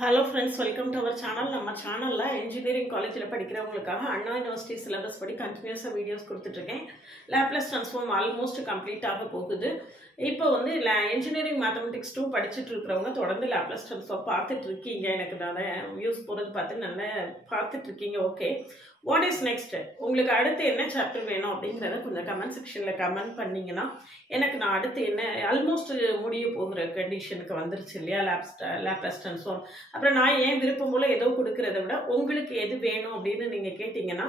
Hello friends, welcome to our channel. நம்ம சேனல்ல engineering காலேஜ்ல படிக்கிறவங்களுக்காக அண்ணா யுனிவர்சிட்டி சிலபஸ் படி கண்டினியூஸா வீடியோஸ் கொடுத்துட்டு இருக்கேன். லாப்லேஸ் ட்ரான்ஸ்ஃபார்ம் ஆல்மோஸ்ட் கம்ப்ளீட் ஆக போகுது. இப்போ வந்து இன்ஜினியரிங் மேத்தமெட்டிக்ஸ் 2 படிச்சிட்டு இருக்கறவங்க தொடர்ந்து லாப்லேஸ் ட்ரான்ஸ்ஃபார்ம் பார்த்துட்டு இருக்கீங்க. எனக்கு நான் வியூஸ் போறது பார்த்து நல்லா பார்த்துட்டு இருக்கீங்க. ஓகே. What is next? உங்களுக்கு அடுத்து என்ன சாப்டர் வேணும் அப்படிங்கறத கொஞ்சம் கமெண்ட் செக்ஷன்ல கமெண்ட் பண்ணீங்கன்னா எனக்கு நான் அடுத்து என்ன ஆல்மோஸ்ட் முடிய போகிற கண்டிஷனுக்கு வந்துருச்சு இல்லையா லாப்லேஸ் ட்ரான்ஸ்ஃபார்ம். அப்புறம் நான் ஏன் விருப்பம் போல ஏதோ கொடுக்கறத விட உங்களுக்கு எது வேணும் அப்படின்னு நீங்க கேட்டீங்கன்னா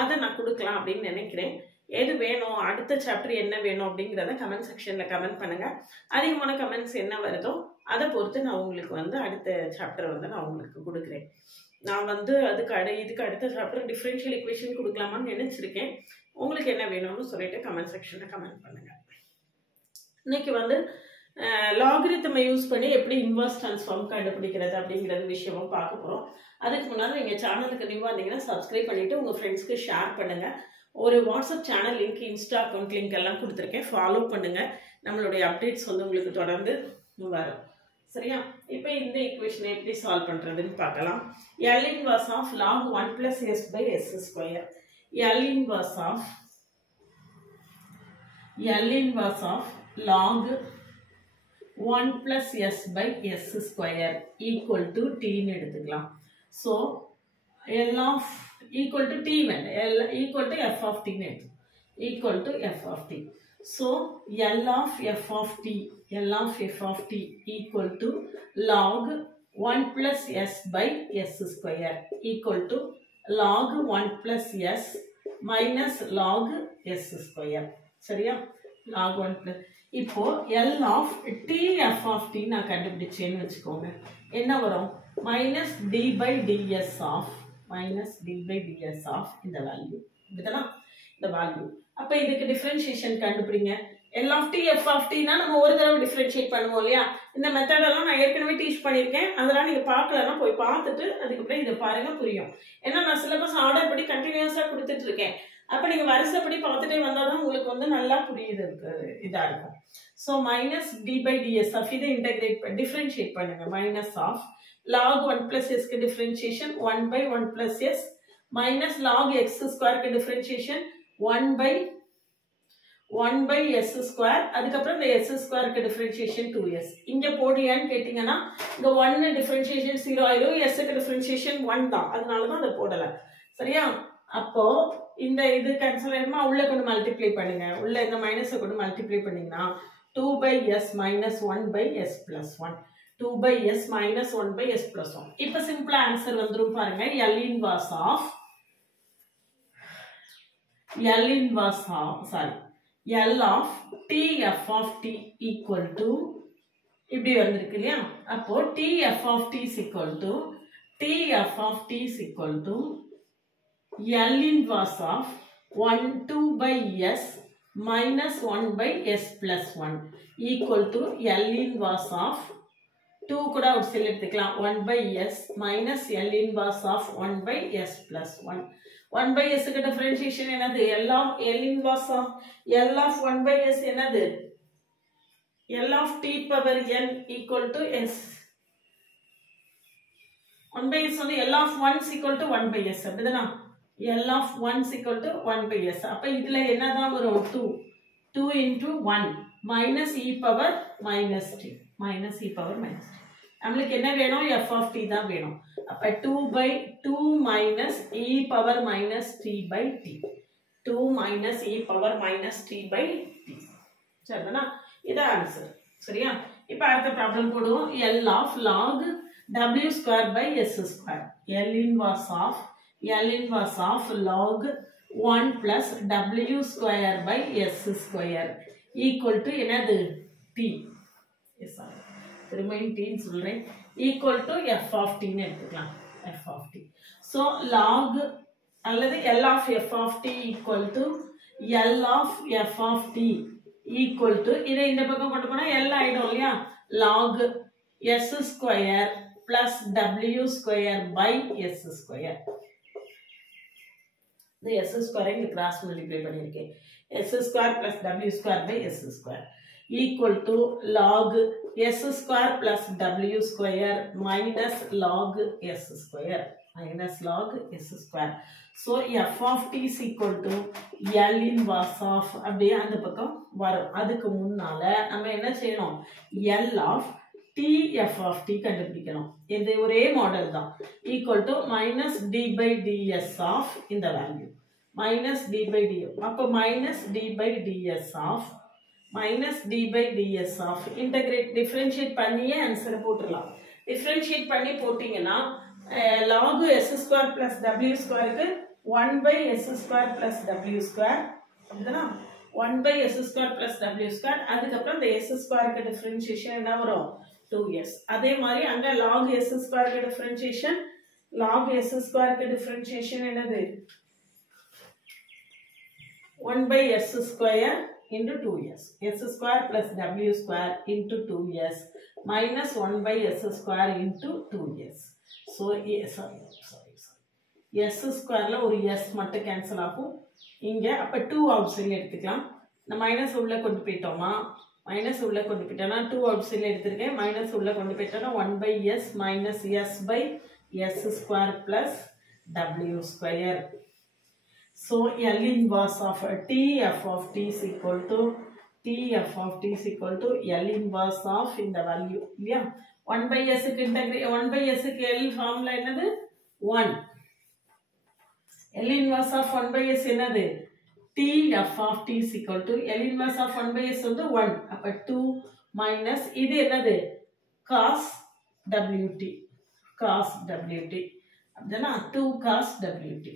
அதை நான் கொடுக்கலாம் அப்படின்னு நினைக்கிறேன். எது வேணும், அடுத்த சாப்டர் என்ன வேணும் அப்படிங்கிறத கமெண்ட் செக்ஷன்ல கமெண்ட் பண்ணுங்க. அதிகமான கமெண்ட்ஸ் என்ன வருதோ அதை பொறுத்து நான் உங்களுக்கு வந்து அடுத்த சாப்டர் வந்து நான் உங்களுக்கு கொடுக்குறேன். நான் வந்து இதுக்கு அடுத்த சாப்டர் டிஃபரன்ஷியல் ஈக்குவேஷன் கொடுக்கலாமான்னு நினைச்சிருக்கேன். உங்களுக்கு என்ன வேணும்னு சொல்லிட்டு கமெண்ட் செக்ஷன்ல கமெண்ட் பண்ணுங்க. இன்னைக்கு வந்து லாகரிதமை யூஸ் பண்ணி எப்படி இன்வர்ஸ் ட்ரான்ஸ்ஃபார்ம் கண்டுபிடிக்கிறது அப்படிங்கிறது விஷயமும் பார்க்க போகிறோம். அதுக்கு முன்னாடி நீங்கள் சேனலுக்கு நியூவாக இருந்தீங்கன்னா சப்ஸ்கிரைப் பண்ணிவிட்டு உங்கள் ஃப்ரெண்ட்ஸ்க்கு ஷேர் பண்ணுங்கள். ஒரு WhatsApp channel link, Insta account link எல்லாம் கொடுத்துருக்கேன், ஃபாலோ பண்ணுங்கள். நம்மளுடைய அப்டேட்ஸ் வந்து உங்களுக்கு தொடர்ந்து வரும். சரியா? இப்போ இந்த ஈக்குவேஷனை எப்படி சால்வ் பண்ணுறதுன்னு பார்க்கலாம். L inverse of log 1 plus s by s square. L inverse of log 1 plus s by s square equal to t ன்னு எடுத்துக்கலாம். So L of equal to t வேணும். L equal to f of t ன்னு equal to f of t. So L of f of t equal to log 1 plus s by s square equal to log 1 plus s minus log s square. சரியா? log 1 plus இப்போ L of t f of t நான் கண்டுபிடிச்சேன்னு வச்சுக்கோங்க. என்ன வரும்? minus d by ds of இந்த value. இதுதான் இந்த value. அப்ப இதுக்கு டிஃபரன்ஷியேஷன் கண்டுபிடிங்க. L of t f of t னா நம்ம ஒரு தடவை டிஃபரன்ஷியேட் பண்ணுவோம் இல்லையா? இந்த மெத்தட் எல்லாம் நான் ஏற்கனவே டீச் பண்ணியிருக்கேன். அதெல்லாம் நீங்க பார்க்கலன்னா போய் பார்த்துட்டு அதுக்கப்புறம் இதை பாருங்க, புரியும். ஏன்னா நான் சிலபஸ் ஆர்டர் படி கண்டினியூஸா கொடுத்துட்டு இருக்கேன். அப்ப நீங்க வரிசைப்படி பார்த்துட்டே வந்தாதான் உங்களுக்கு வந்து நல்லா புரியுது, இதா இருக்கும். So minus d by ds of இதை இன்டெகிரேட் டிஃபரன்ஷியேட் பண்ணுங்க. Minus of log 1 plus s க்கு differentiation 1 by 1 plus s minus log x square க்கு டிஃபரன்ஷியேஷன் 1 by s square. அதுக்கப்புறம் இந்த s square க்கு டிஃபரன்ஷியேஷன் 2s. இங்க போடலையான்னு கேட்டீங்கன்னா இங்க 1 டிஃபரன்ஷியேஷன் 0 ஆயிரும், s க்கு டிஃபரன்ஷியேஷன் 1 தான், அதனால தான் அதை போடல. சரியா? அப்போ இந்த இது கேன்சல் ஆயிருமா? உள்ள கொண்டு மல்டிப்ளை பண்ணுங்க. உள்ள இந்த மைனஸை கொண்டு மல்டிப்ளை பண்ணீங்கன்னா 2 by s minus 1 by s plus 1. 2 by s minus 1 by s plus 1. இப்ப சிம்பிளா ஆன்சர் வந்துரும் பாருங்க. L inverse of L of t f of t equal to இப்படி வந்திருக்கு இல்லையா? அப்போ t f of t is equal to L inverse of 2 by s minus 1 by s plus 1 equal to L inverse of 2 கூட ஒரு செல் எடுத்துக்கலாம். 1 by s minus L inverse of 1 by s plus 1. 1 by s க்கு differentiation என்னது? L inverse of L of 1 by s என்னது? L of t power n equal to s. 1 by s வந்து L of 1 is equal to 1 by s. அப்படிதானா? L of 1 is equal to 1 by s. அப்ப இதுல என்னதான் வரும்? 2 into 1 minus e power minus t. நம்மளுக்கு என்ன வேணும்? f of t தான் வேணும். அப்ப 2 by 2 minus e power minus t by t. 2 minus e power minus t by t. சரிதானா? இது ஆன்சர். சரியா? இப்ப அடுத்த ப்ராப்ளம் போடுவோம். L of log w square by s square. L inverse of log 1 plus w square by s square equal to என்னது? t. Yes, sir. Remain t ன்னு சொல்றேன். Equal to f of t ன்னு எடுத்துக்கலாம். f of t. So log அல்லது L of f of t equal to L of f of t equal to இதை இந்த பக்கம் கொண்டு போனா L ஆயிடும் இல்லையா? log s square plus w square by s square. இந்த s square இங்க கிராஸ் மல்டிப்ளை பண்ணிருக்கேன். s square plus w square by s square. equal to log s square plus w square minus log s square minus log s square. So f of t is equal to L inverse of அப்படியே அந்த பக்கம் வரும். அதுக்கு முன்னால நம்ம என்ன செய்யணும், L of t f of t கண்டுபிடிக்கணும். இது ஒரே மாடல் தான். equal to minus d by ds of இந்த value minus d by ds. அப்போ minus d by ds of minus d by ds of integrate differentiate பண்ணியே ஆன்சரை போட்டுடலாம். differentiate பண்ணி போட்டிங்கன்னா log s square plus w square க்கு 1 by s square plus w square அப்படிதானா 1 by s square plus w square. அதுக்கப்புறம் இந்த s square க்கு differentiation என்ன வரும் 2s. அதே மாதிரி அங்க log s square க்கு differentiation log s square க்கு differentiation என்னது 1 by s square into 2s. s square plus w square into 2s minus 1 by s square into 2s. So sorry s square ல ஒரு s மட்டும் cancel ஆகும். இங்க அப்ப 2 out சைடுல எடுத்துக்கலாம். நான் மைனஸ் உள்ள கொண்டு போய்ட்டோமா, மைனஸ் உள்ள கொண்டு போய்ட்டேனா 2 அவுட் சைடுல எடுத்துர்க்கேன். மைனஸ் உள்ள கொண்டு போய்ட்டேனா 1 by s minus s by s square plus w square. So L inverse of t f of t is equal to t f of t is equal to L inverse of in the value இல்லையா 1 by s க்கு integrate 1 by s க்கு L formula என்னது 1. L inverse of 1 by s என்னது t f of t is equal to L inverse of 1 by s வந்து 1. அப்ப 2 minus இது என்னது cos wt அப்படினா 2 cos wt.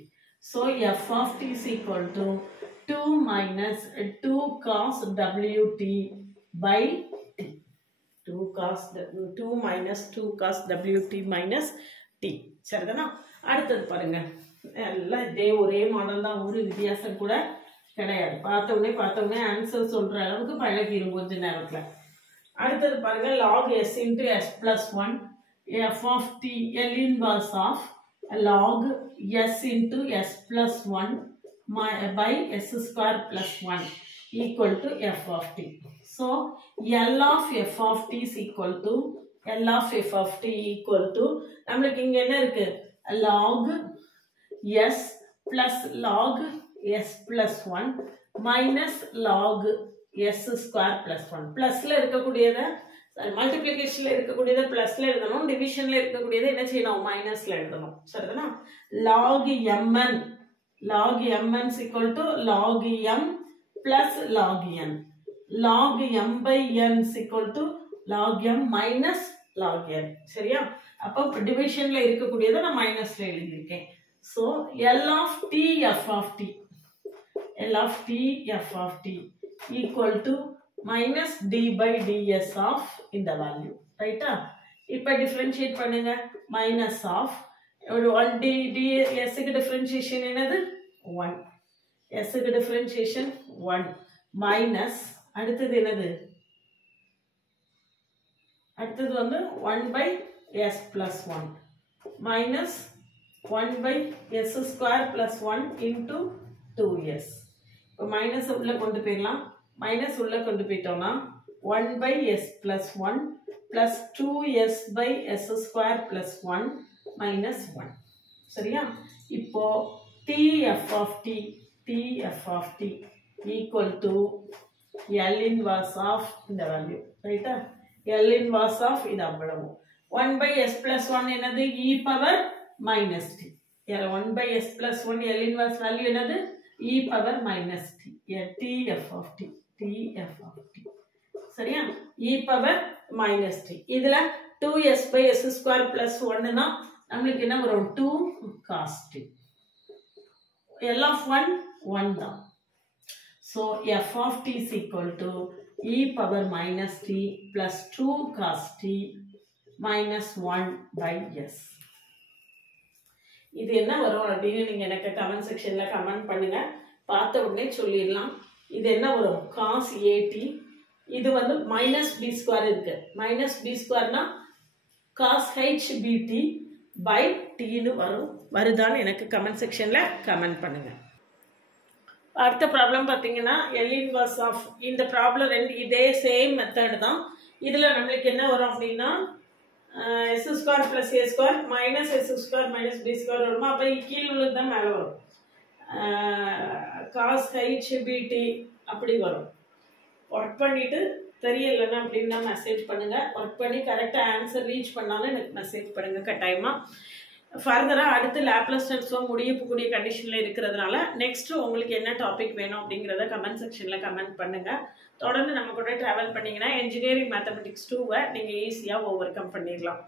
So f of t is equal to 2 minus 2 cos wt by t. 2 minus 2 cos wt minus t. சரிதானா? அடுத்தது பாருங்க, எல்லாம் இதே ஒரே மாடல் தான், ஒரு வித்தியாசம் கூட கிடையாது. பார்த்த உடனே ஆன்சர் சொல்ற அளவுக்கு பழகிரும் கொஞ்ச நேரத்துல. அடுத்தது பாருங்க, log s into s plus 1 f of t L inverse of log s into s plus 1 by s square plus 1 equal to f of t. So L of f of t is equal to நம்மளுக்கு இங்க என்ன இருக்கு log s plus log s plus 1 minus log s square plus 1. பிளஸ்ல இருக்கக்கூடியத மல்டிப்ளிகேஷன்ல இருக்கக்கூடியத பிளஸ்ல எழுதணும், டிவிஷன்ல இருக்கக்கூடியத என்ன செய்யணும் மைனஸ்ல எழுதணும். சரிதானா? log mn is equal to log m plus log n. log m by n is equal to log m minus log n. சரியா? அப்ப டிவிஷன்ல இருக்கக்கூடியத நான் மைனஸ்ல எழுதிருக்கேன். So L of t f of t equal to minus d by ds of இந்த value. ரைட்டா? இப்ப differentiate பண்ணுங்க. minus of 1 s க்கு differentiation என்னது 1. s க்கு டிஃபரன்ஷியேஷன் 1 minus அடுத்தது என்னது, அடுத்தது வந்து 1 by s plus 1 minus 1 by s square plus 1 into 2s. இப்போ மைனஸ் உள்ள கொண்டு போயிடலாம். மைனஸ் உள்ள கொண்டு போயிட்டோம்னா 1 by s plus 1 plus 2s by s square plus 1 minus 1. சரியா? இப்போ tf of t equal to L inverse of இந்த வேல்யூ. ரைட்டா? L inverse of இது அவ்வளவு. 1 by s plus 1 என்னது e power minus t. 1 by s plus 1 L inverse value என்னது e power minus t. tf of t. சரியா? e power minus t. இதுல 2s by s square plus 1 னா நம்மளுக்கு என்ன வரும் 2 cos t. L of 1 தான். So f of t is equal to e power minus t plus 2 cos t minus 1 by s. இது என்ன வரும் அப்படின்னு நீங்க எனக்கு கமெண்ட் செக்ஷன்ல கமெண்ட் பண்ணுங்க. பார்த்த உடனே சொல்லிடலாம். இது என்ன வரும் cos at. இது வந்து minus b square இருக்கு. minus b squareனா cos h bt by t னு வருதான்னு எனக்கு கமெண்ட் செக்ஷன்ல கமெண்ட் பண்ணுங்க. அடுத்த ப்ராப்ளம் பார்த்தீங்கன்னா எல் இன்வர்ஸ் ஆஃப் இந்த ப்ராப்ளம் இதே சேம் மெத்தட் தான். இதில் நம்மளுக்கு என்ன வரும் அப்படின்னா S square plus A square minus S square minus B square வருமா. அப்போ கீழ் உள்ளது தான் மேலே வரும். காஸ் ஹைச் பிடி அப்படி வரும். ஒர்க் பண்ணிவிட்டு தெரியலைன்னா அப்படின்னா மெசேஜ் பண்ணுங்கள். ஒர்க் பண்ணி கரெக்டாக ஆன்சர் ரீச் பண்ணாலும் எனக்கு மெசேஜ் பண்ணுங்கள் கட்டாயமாக. ஃபர்தராக அடுத்து லேப்லஸ் ட்ரான்ஸ்ஃபார்ம் முடியக்கூடிய கண்டிஷனில் இருக்கிறதுனால நெக்ஸ்ட்டு உங்களுக்கு என்ன டாபிக் வேணும் அப்படிங்கிறத கமெண்ட் செக்ஷனில் கமெண்ட் பண்ணுங்கள். தொடர்ந்து நம்ம கூட ட்ராவல் பண்ணிங்கன்னா இன்ஜினியரிங் மேத்தமெட்டிக்ஸ் 2 நீங்கள் ஈஸியாக ஓவர் கம் பண்ணிடலாம்.